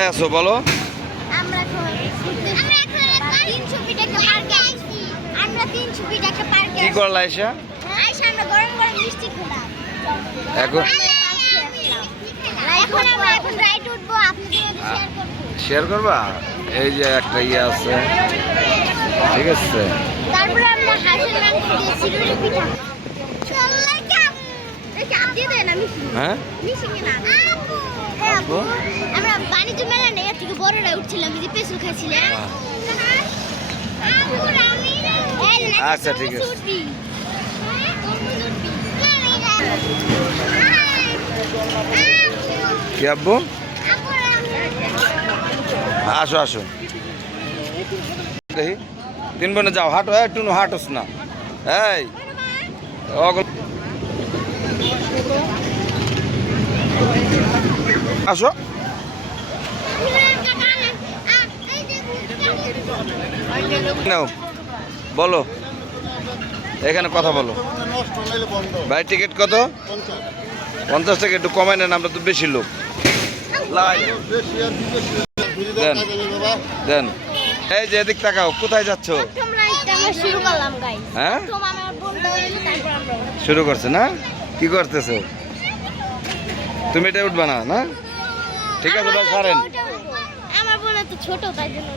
কোথায় আছো বলো? কি করলা এসা? এখন শেয়ার করবা? এই যে একটা ইয়ে আছে, ঠিক আছে। তারপরে আমরা হাঁসের মাংস দিয়ে সিরুরি পিঠা। হ্যাঁ আমরা বাণিজ্য মেলা নেই থেকে বড়রা উঠছিলাম, যদি পেছল খাইছিলাম। আচ্ছা ঠিক আছে। কি আব্বু? আসো আসো, দেখি 3 বোনে যাও, হাঁটো। একটু হাঁটোস না, এই আসো। নাও বলো, এখানে কথা বলো। ভাই টিকিট কত? 50 টাকা। একটু কমাই নেন, আমরা তো বেশি লোক। দেন দেন। এই যে এদিক তাকাও, কোথায় যাচ্ছ? হ্যাঁ শুরু করছে না? কি করতেছো তুমি? এটা উঠবা না? না ঠিক আছে ভাই, ছাড়েন। আমার বোন তো ছোট, তাই জন্য